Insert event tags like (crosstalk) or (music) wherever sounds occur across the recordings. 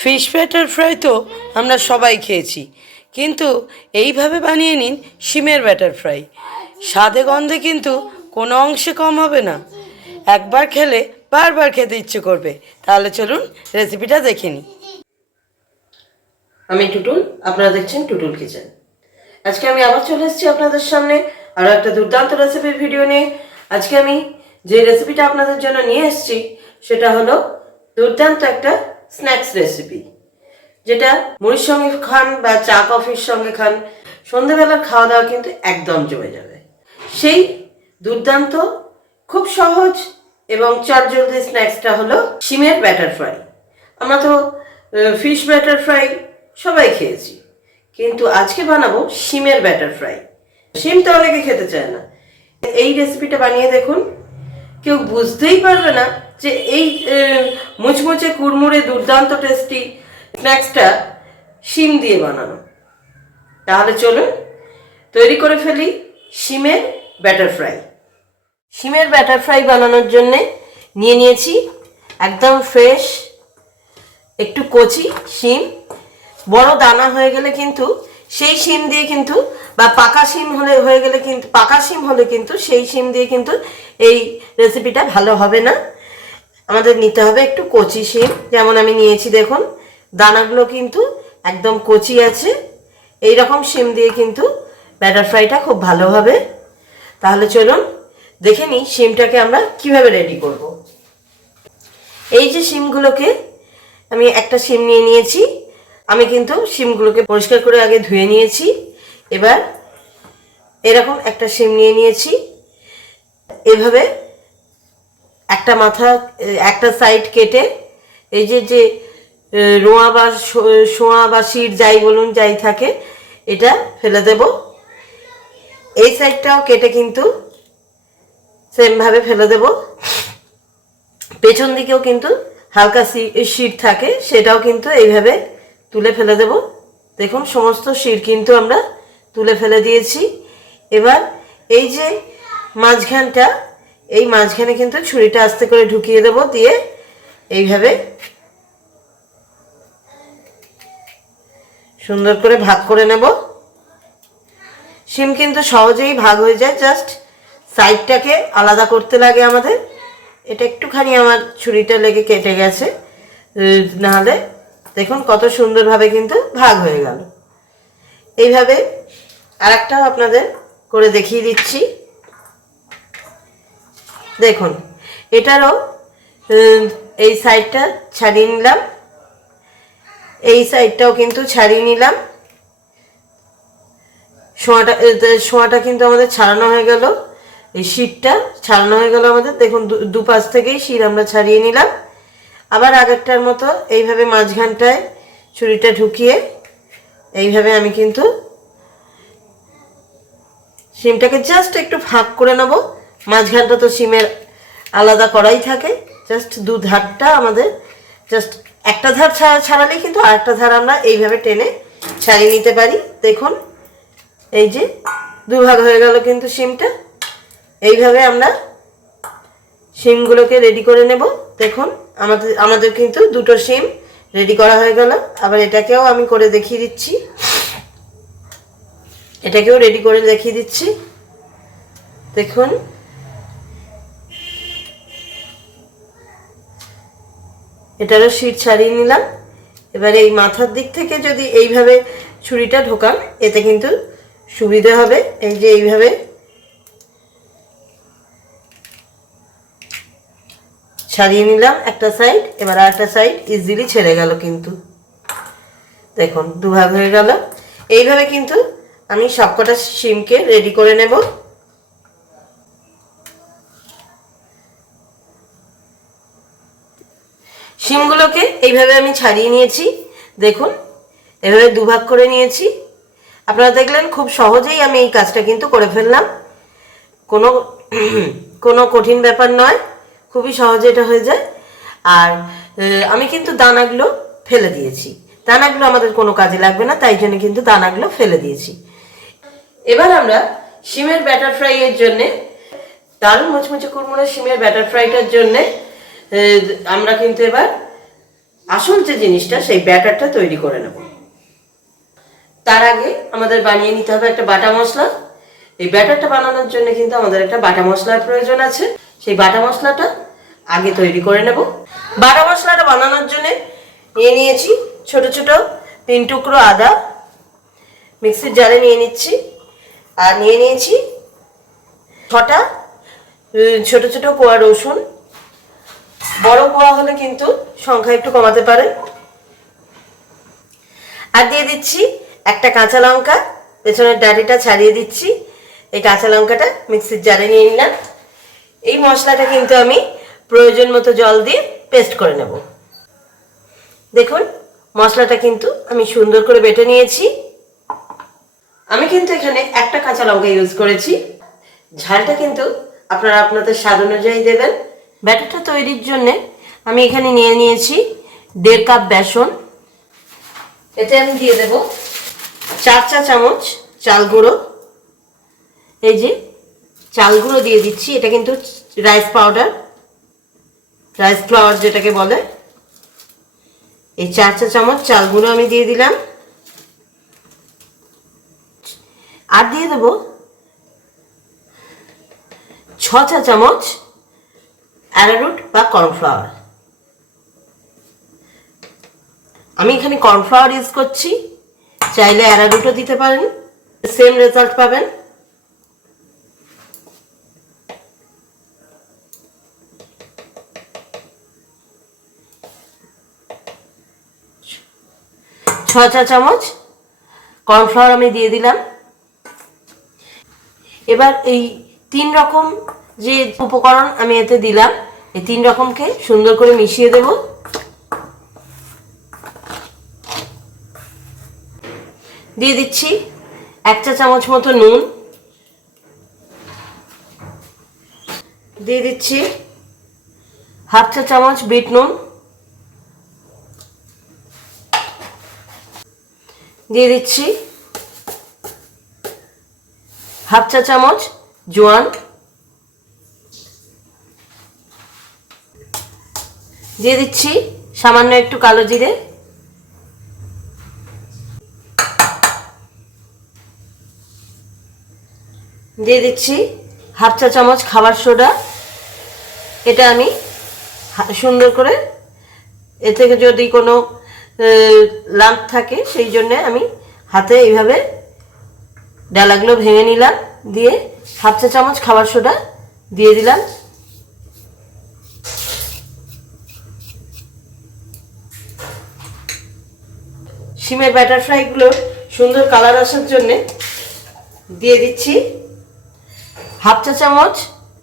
Fish batter fry তো আমরা সবাই খেয়েছি। কিন্তু এইভাবে বানিয়ে নিন শিমের ব্যাটার ফ্রাই স্বাদে গন্ধে কিন্তু কোনো অংশে কম হবে না। একবার খেলে বারবার খেতে ইচ্ছে করবে। তাহলে চলুন রেসিপিটা দেখে নিই। আমি টুটুল, আপনারা দেখছেন টুটুল কিচেন। আজকে আমি আবার চলে এসেছি আপনাদের সামনে আরও একটা দুর্দান্ত রেসিপির ভিডিও নিয়ে। আজকে আমি যে রেসিপিটা আপনাদের জন্য নিয়ে এসেছি, সেটা হলো দুর্দান্ত একটা স্ন্যাক্স রেসিপি যেটা মুড়ির সঙ্গে খান বা চা কফির সঙ্গে খান, সন্ধেবেলার খাওয়া দাওয়া কিন্তু একদম জমে যাবে। সেই দুর্দান্ত, খুব সহজ এবং চটজলদি স্ন্যাক্সটা হলো শিমের ব্যাটার ফ্রাই আমরা তো ফিশ ব্যাটার ফ্রাই সবাই খেয়েছি, কিন্তু আজকে বানাবো শিমের ব্যাটার ফ্রাই শিম তো অনেকে খেতে চায় না। এই রেসিপিটা বানিয়ে দেখুন। কেউ বুঝতেই পারবে না যে এই মুচমুচে কুড়মুড়ে দুর্দান্ত টেস্টি স্ন্যাক্সটা শিম দিয়ে বানানো। তাহলে চলুন, তৈরি করে ফেলি শিমের ব্যাটার ফ্রাই শিমের ব্যাটার ফ্রাই বানানোর জন্যে নিয়ে নিয়েছি একদম ফ্রেশ একটু কচি শিম। বড় দানা হয়ে গেলে কিন্তু সেই শিম দিয়ে কিন্তু, বা পাকা শিম হলে, হয়ে গেলে কিন্তু, পাকা শিম হলে কিন্তু সেই শিম দিয়ে কিন্তু এই রেসিপিটা ভালো হবে না। আমাদের নিতে হবে একটু কচি শিম, যেমন আমি নিয়েছি দেখুন। দানাগুলো কিন্তু একদম কচি আছে। এই রকম শিম দিয়ে কিন্তু ব্যাটার ফ্রাইটা খুব ভালো হবে। তাহলে চলুন দেখে নিই শিমটাকে আমরা কীভাবে রেডি করব। এই যে শিমগুলোকে আমি একটা শিম নিয়ে নিয়েছি। আমি কিন্তু শিমগুলোকে পরিষ্কার করে আগে ধুয়ে নিয়েছি। এবার এরকম একটা শিম নিয়ে নিয়েছি। এভাবে একটা মাথা, একটা সাইড কেটে এই যে যে রোঁয়া বা শোঁয়া বা শির যাই বলুন, যাই থাকে, এটা ফেলে দেব। এই সাইডটাও কেটে কিন্তু সেমভাবে ফেলে দেব। পেছন দিকেও কিন্তু হালকা শির থাকে, সেটাও কিন্তু এইভাবে তুলে ফেলে দেব। দেখুন, সমস্ত শির কিন্তু আমরা তুলে ফেলে দিয়েছি। এবার এই যে মাঝখানটা, এই মাঝখানে কিন্তু ছুরিটা আস্তে করে ঢুকিয়ে দেব দিয়ে এইভাবে সুন্দর করে ভাগ করে নেব। শিম কিন্তু সহজেই ভাগ হয়ে যায়, জাস্ট সাইডটাকে আলাদা করতে লাগে আমাদের। এটা একটুখানি আমার ছুরিটা লেগে কেটে গেছে নাহলে দেখুন কত সুন্দরভাবে কিন্তু ভাগ হয়ে গেল। এইভাবে আরেকটাও আপনাদের করে দেখিয়ে দিচ্ছি। দেখুন, এটারও এই সাইডটা ছাড়িয়ে নিলাম। এই সাইডটাও কিন্তু ছাড়িয়ে নিলাম। শোঁয়াটা শোঁয়াটা কিন্তু আমাদের ছাড়ানো হয়ে গেল। এই শিরটা ছাড়ানো হয়ে গেল আমাদের। দেখুন দুপাশ থেকেই শির আমরা ছাড়িয়ে নিলাম। আবার আগেরটার মতো এইভাবে মাঝখানটায় ছুরিটা ঢুকিয়ে এইভাবে আমি কিন্তু সিমটাকে জাস্ট একটু ফাঁক করে নেব। মাঝখানটা তো সিমের আলাদা করাই থাকে। জাস্ট দু ধারটা আমাদের জাস্ট একটা ধার ছাড়া ছাড়ালেই কিন্তু আরেকটা ধার আমরা এইভাবে টেনে ছাড়িয়ে নিতে পারি। দেখুন, এই যে দুভাগ হয়ে গেল কিন্তু সিমটা। এইভাবে আমরা সিমগুলোকে রেডি করে নেব। দেখুন আমাদের আমাদের কিন্তু দুটো সিম রেডি করা হয়ে গেল। আবার এটাকেও আমি করে দেখিয়ে দিচ্ছি। এটাকেও রেডি করে দেখিয়ে দিচ্ছি। দেখুন। এটারও শীট ছাড়িয়ে নিলাম। এবারে এই মাথার দিক থেকে যদি এইভাবে ছুরিটা ঢোকান, এতে কিন্তু সুবিধে হবে। এই যে এইভাবে ছাড়িয়ে নিলাম একটা সাইড এবার আর একটা সাইড ইজিলি ছেড়ে গেল কিন্তু। দেখুন, দুভাগ হয়ে গেল। এইভাবে কিন্তু আমি সবকটা সিমকে রেডি করে নেব। সিমগুলোকে এইভাবে আমি ছাড়িয়ে নিয়েছি। দেখুন, এভাবে দুভাগ করে নিয়েছি। আপনারা দেখলেন, খুব সহজেই আমি এই কাজটা কিন্তু করে ফেললাম। কোনো (clears throat) কোনো কঠিন ব্যাপার নয়। খুবই সহজে এটা হয়ে যায়। আর আমি কিন্তু দানাগুলো ফেলে দিয়েছি। দানাগুলো আমাদের কোনো কাজে লাগবে না, তাই জন্য কিন্তু দানাগুলো ফেলে দিয়েছি। এবার আমরা শিমের ব্যাটার ফ্রাই এর জন্যে দারুণ মুচমুচে কুড়মুড়ে শিমের ব্যাটার ফ্রাইটার জন্যে আমরা কিন্তু এবার আসল যে জিনিসটা, সেই ব্যাটারটা তৈরি করে নেব। তার আগে আমাদের বানিয়ে নিতে হবে একটা বাটা মশলা। এই ব্যাটারটা বানানোর জন্য কিন্তু আমাদের একটা বাটা মশলার প্রয়োজন আছে। সেই বাটা মশলাটা আগে তৈরি করে নেব। বাটা মশলাটা বানানোর জন্য নিয়ে নিয়েছি ছোট ছোট তিন টুকরো আদা। মিক্সির জারে নিয়ে নিচ্ছি। আর নিয়ে নিয়েছি ছটা ছোট ছোট কোয়া রসুন। বড় কোয়া হলে কিন্তু সংখ্যা একটু কমাতে পারেন আর দিয়ে দিচ্ছি একটা কাঁচা লঙ্কা। পেছনের ডাটিটা ছাড়িয়ে দিচ্ছি। এই কাঁচা লঙ্কাটা মিক্সির জারে নিয়ে নিলাম। এই মশলাটা কিন্তু আমি প্রয়োজন মতো জল দিয়ে পেস্ট করে নেব। দেখুন, মশলাটা কিন্তু আমি সুন্দর করে বেটে নিয়েছি। আমি কিন্তু এখানে একটা কাঁচা লঙ্কা ইউজ করেছি। ঝালটা কিন্তু আপনারা আপনাদের স্বাদ অনুযায়ী দেবেন। ব্যাটারটা তৈরির জন্য আমি এখানে নিয়ে নিয়েছি দেড় কাপ বেসন। এতে আমি দিয়ে দেব চার চা চামচ চাল গুঁড়ো। এই যে চাল গুঁড়ো দিয়ে দিচ্ছি। এটা কিন্তু রাইস পাউডার রাইস ফ্লাওয়ার যেটাকে বলে। এই চার চা চামচ চাল গুঁড়ো আমি দিয়ে দিলাম। আর দিয়ে দেবো ছ চা চামচ অ্যারারুট বা কর্নফ্লাওয়ার আমি এখানে কর্নফ্লাওয়ার ইউজ করছি। চাইলে অ্যারারুটও দিতে পারেন। সেম রেজাল্ট পাবেন। ছ চা চামচ কর্নফ্লাওয়ার আমি দিয়ে দিলাম। এবার এই তিন রকম যে উপকরণ আমি এতে দিলাম, এই তিন রকমকে সুন্দর করে মিশিয়ে দেব। দিয়ে দিচ্ছি এক চা চামচ মতো নুন। দিয়ে দিচ্ছি হাফ চা চামচ বিট নুন। দিয়ে দিচ্ছি হাফ চা চামচ জোয়ান। দিয়ে দিচ্ছি সামান্য একটু কালো জিরে। দিয়ে দিচ্ছি হাফ চা চামচ খাবার সোডা। এটা আমি সুন্দর করে এ থেকে যদি কোনো লাম্প থাকে, সেই জন্যে আমি হাতে এইভাবে ডালাগুলো ভেঙে নিলাম, দিয়ে হাফ চা চামচ খাবার সোডা দিয়ে দিলাম। শিমের ব্যাটার ফ্রাইগুলো সুন্দর কালার আসার জন্যে দিয়ে দিচ্ছি হাফ চা চামচ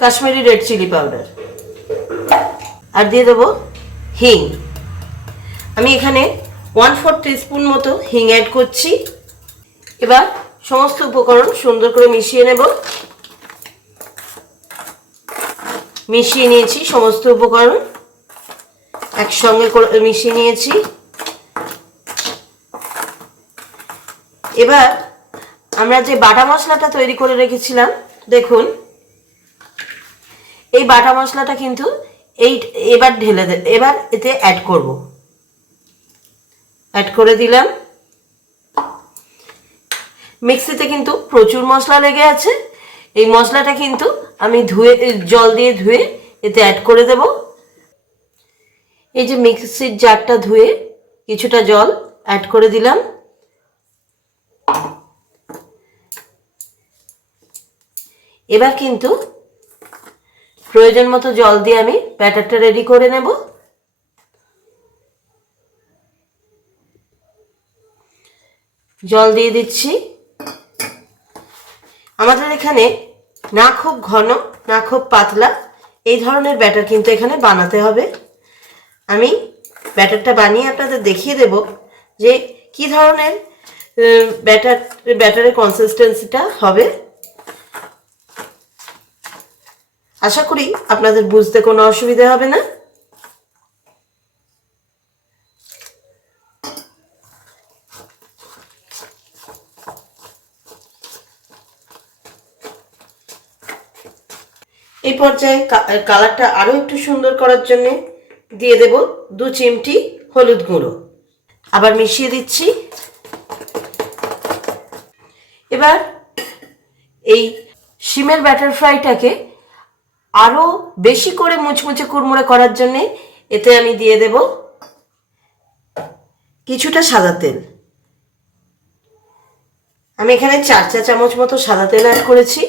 কাশ্মীরি রেড চিলি পাউডার আর দিয়ে দেবো হিং। আমি এখানে ওয়ান ফোর স্পুন মতো হিং অ্যাড করছি। এবার সমস্ত উপকরণ সুন্দর করে মিশিয়ে নেব। মিশিয়ে নিয়েছি সমস্ত উপকরণ। একসঙ্গে মিশিয়ে নিয়েছি। এবার আমরা যে বাটা মশলাটা তৈরি করে রেখেছিলাম, দেখুন। এই বাটা মশলাটা কিন্তু এই এবার ঢেলে এবার এতে অ্যাড করব। অ্যাড করে দিলাম। মিক্সিতে কিন্তু প্রচুর মশলা লেগে আছে। এই মশলাটা কিন্তু আমি ধুয়ে জল দিয়ে ধুয়ে এতে অ্যাড করে দেব। এই যে মিক্সির জারটা ধুয়ে কিছুটা জল অ্যাড করে দিলাম। এবার কিন্তু প্রয়োজন মতো জল দিয়ে আমি ব্যাটারটা রেডি করে নেব। জল দিয়ে দিচ্ছি। আমাদের এখানে না খুব ঘন, না খুব পাতলা, এই ধরনের ব্যাটার কিন্তু এখানে বানাতে হবে। আমি ব্যাটারটা বানিয়ে আপনাদের দেখিয়ে দেব যে কি ধরনের ব্যাটার, ব্যাটারের কনসিস্টেন্সিটা হবে। আশা করি আপনাদের বুঝতে কোনো অসুবিধা হবে না। এই পর্যায়ে কালারটা আরও একটু সুন্দর করার জন্যে দিয়ে দেব দু চিমটি হলুদ গুঁড়ো। আবার মিশিয়ে দিচ্ছি। এবার এই শিমের ব্যাটার ফ্রাইটাকে আরও বেশি করে মুচমুচে কুড়মুড়ে করার জন্যে এতে আমি দিয়ে দেব কিছুটা সাদা তেল। আমি এখানে চার চা চামচ মতো সাদা তেল অ্যাড করেছি।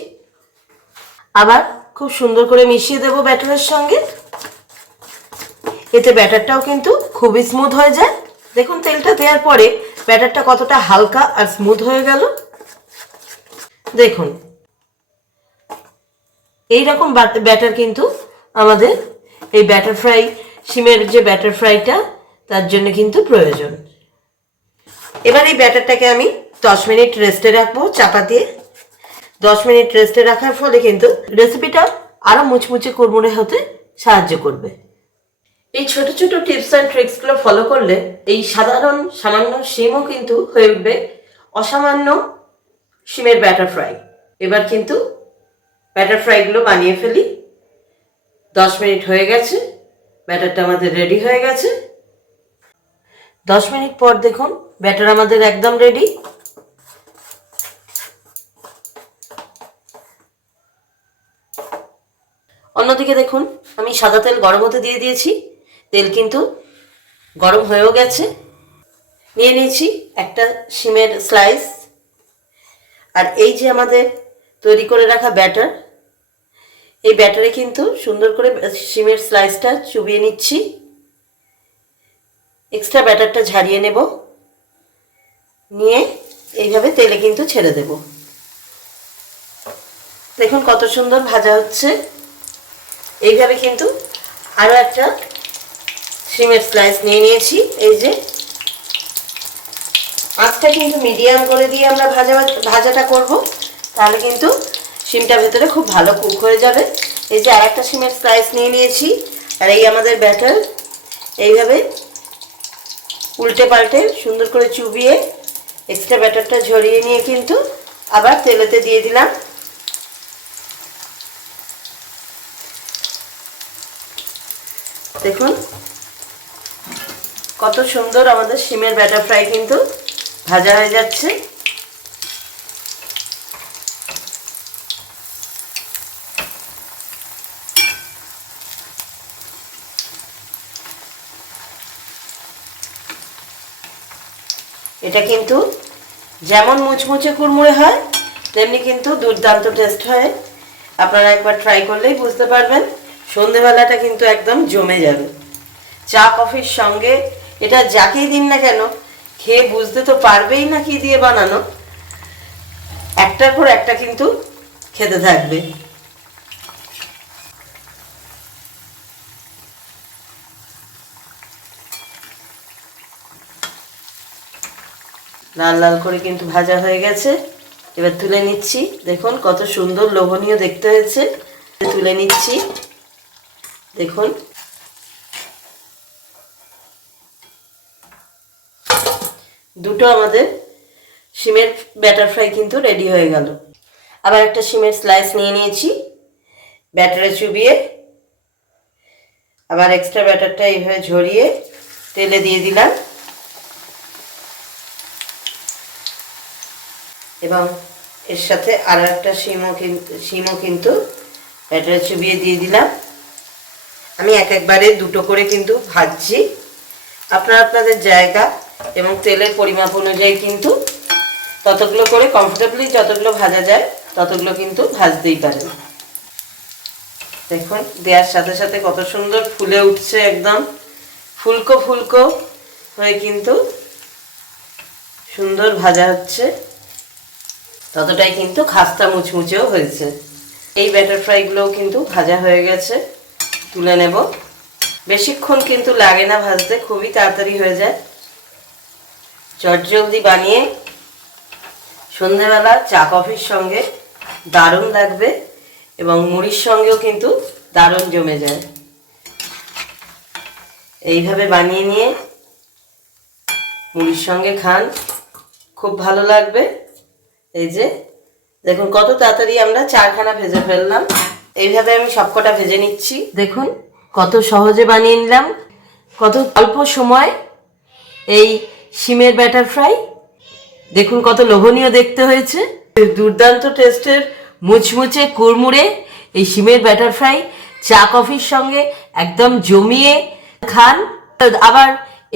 আবার খুব সুন্দর করে মিশিয়ে দেব ব্যাটারের সঙ্গে। এতে ব্যাটারটাও কিন্তু খুবই স্মুথ হয়ে যায়। দেখুন, তেলটা দেওয়ার পরে ব্যাটারটা কতটা হালকা আর স্মুথ হয়ে গেল। দেখুন এই রকম ব্যাটার কিন্তু আমাদের এই ব্যাটার ফ্রাই সিমের যে ব্যাটার ফ্রাইটা, তার জন্য কিন্তু প্রয়োজন। এবার এই ব্যাটারটাকে আমি দশ মিনিট রেস্টে রাখব, চাপা দিয়ে। দশ মিনিট রেস্টে রাখার ফলে কিন্তু রেসিপিটা আরও মুচমুচে কুড়মুড়ে হতে সাহায্য করবে। এই ছোট ছোট টিপস অ্যান্ড ট্রিক্সগুলো ফলো করলে এই সাধারণ সামান্য শিমও কিন্তু হয়ে উঠবে। অসামান্য শিমের ব্যাটার ফ্রাই এবার কিন্তু ব্যাটার ফ্রাইগুলো বানিয়ে ফেলি। দশ মিনিট হয়ে গেছে। ব্যাটারটা আমাদের রেডি হয়ে গেছে। দশ মিনিট পর দেখুন, ব্যাটার আমাদের একদম রেডি অন্যদিকে দেখুন, আমি সাদা তেল গরম হতে দিয়ে দিয়েছি। তেল কিন্তু গরম হয়েও গেছে। নিয়ে নিয়েছি একটা শিমের স্লাইস আর এই যে আমাদের তৈরি করে রাখা ব্যাটার এই ব্যাটারে কিন্তু সুন্দর করে শিমের স্লাইসটা চুবিয়ে নিচ্ছি। এক্সট্রা ব্যাটারটা ঝারিয়ে নেব। নিয়ে এইভাবে তেলে কিন্তু ছেড়ে দেব। দেখুন কত সুন্দর ভাজা হচ্ছে। এইভাবে কিন্তু আরও একটা সিমের স্লাইস নিয়ে নিয়েছি। এই যে আঁচটা কিন্তু মিডিয়াম করে দিয়ে আমরা ভাজা ভাজাটা করব। তাহলে কিন্তু শিমটা ভেতরে খুব ভালো কুক হয়ে যাবে। এই যে আর একটা সিমের স্লাইস নিয়ে নিয়েছি। আর এই আমাদের ব্যাটার এইভাবে উল্টে পাল্টে সুন্দর করে চুবিয়ে এক্সট্রা ব্যাটারটা ঝরিয়ে নিয়ে কিন্তু আবার তেলেতে দিয়ে দিলাম। দেখুন, কত সুন্দর আমাদের শিমের ব্যাটার ফ্রাই কিন্তু ভাজা হয়ে যাচ্ছে। এটা কিন্তু যেমন মুচমুচে কুড়মুড়ে হয়, তেমনি কিন্তু দুর্দান্ত টেস্ট হয়। আপনারা একবার ট্রাই করলেই বুঝতে পারবেন। সন্ধেবেলাটা কিন্তু একদম জমে যাবে। চা, কফির সঙ্গে এটা যাকেই দিন না কেন, খেয়ে বুঝতে তো পারবেই না কি দিয়ে বানানো। একটার পর একটা কিন্তু খেতে থাকবে। লাল লাল করে কিন্তু ভাজা হয়ে গেছে। এবার তুলে নিচ্ছি। দেখুন কত সুন্দর লোভনীয় দেখতে হয়েছে। তুলে নিচ্ছি। দেখুন। দুটো আমাদের শিমের ব্যাটার ফ্রাই কিন্তু রেডি হয়ে গেল। আবার একটা শিমের স্লাইস নিয়ে নিয়েছি ব্যাটারে চুবিয়ে, আবার এক্সট্রা ব্যাটারটা এইভাবে ঝরিয়ে তেলে দিয়ে দিলাম। এবং এর সাথে আর একটা শিমও কিন্তু শিমও কিন্তু ব্যাটারে চুবিয়ে দিয়ে দিলাম। আমি এক একবারে দুটো করে কিন্তু ভাজছি। আপনারা আপনাদের জায়গা এবং তেলের পরিমাপ অনুযায়ী কিন্তু ততগুলো করে কমফোর্টেবলি যতগুলো ভাজা যায়, ততগুলো কিন্তু ভাজতেই পারেন। দেখুন, দেওয়ার সাথে সাথে কত সুন্দর ফুলে উঠছে একদম। ফুলকো ফুলকো হয়ে কিন্তু সুন্দর ভাজা হচ্ছে। ততটাই কিন্তু খাস্তা মুচমুচেও হয়েছে। এই ব্যাটার ফ্রাইগুলোও কিন্তু ভাজা হয়ে গেছে। তুলে নেব। বেশিক্ষণ কিন্তু লাগে না ভাজতে, খুবই তাড়াতাড়ি হয়ে যায়। চটজলদি বানিয়ে সন্ধেবেলা চা কফির সঙ্গে দারুণ লাগবে এবং মুড়ির সঙ্গেও কিন্তু দারুণ জমে যায়। এইভাবে বানিয়ে নিয়ে মুড়ির সঙ্গে খান, খুব ভালো লাগবে। এই যে, দেখুন কত তাড়াতাড়ি আমরা চারখানা ভেজে ফেললাম। এইভাবে আমি সবকটা ভেজে নিচ্ছি। দেখুন, কত সহজে বানিয়ে নিলাম। কত অল্প সময় এই শিমের ব্যাটার ফ্রাই দেখুন, কত লোভনীয় দেখতে হয়েছে। দুর্দান্ত টেস্টের মুচমুচে কুড়মুড়ে এই শিমের ব্যাটার ফ্রাই চা, কফির সঙ্গে একদম জমিয়ে খান। আবার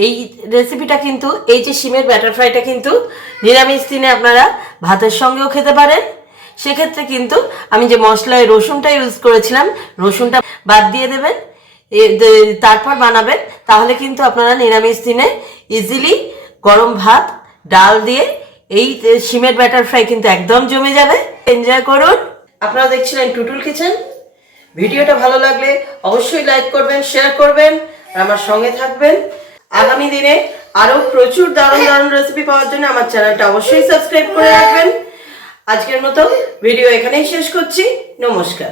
এই রেসিপিটা কিন্তু, এই যে শিমের ব্যাটার ফ্রাইটা কিন্তু নিরামিষ দিনে আপনারা ভাতের সঙ্গেও খেতে পারেন। সেক্ষেত্রে কিন্তু আমি যে মশলায় রসুনটা ইউজ করেছিলাম, রসুনটা বাদ দিয়ে দেবেন তারপর বানাবেন, তাহলে কিন্তু আপনারা নিরামিষ দিনে ইজিলি গরম ভাত, ডাল দিয়ে এই যে শিমের ব্যাটার ফ্রাই কিন্তু একদম জমে যাবে। এনজয় করুন। আপনারা দেখছিলেন টুটুল কিচেন। ভিডিওটা ভালো লাগলে অবশ্যই লাইক করবেন শেয়ার করবেন, আর আমার সঙ্গে থাকবেন। আগামী দিনে আরও প্রচুর দারুণ দারুণ রেসিপি পাওয়ার জন্য আমার চ্যানেলটা অবশ্যই সাবস্ক্রাইব করে রাখবেন। আজকের মতো ভিডিও এখানেই শেষ করছি। নমস্কার।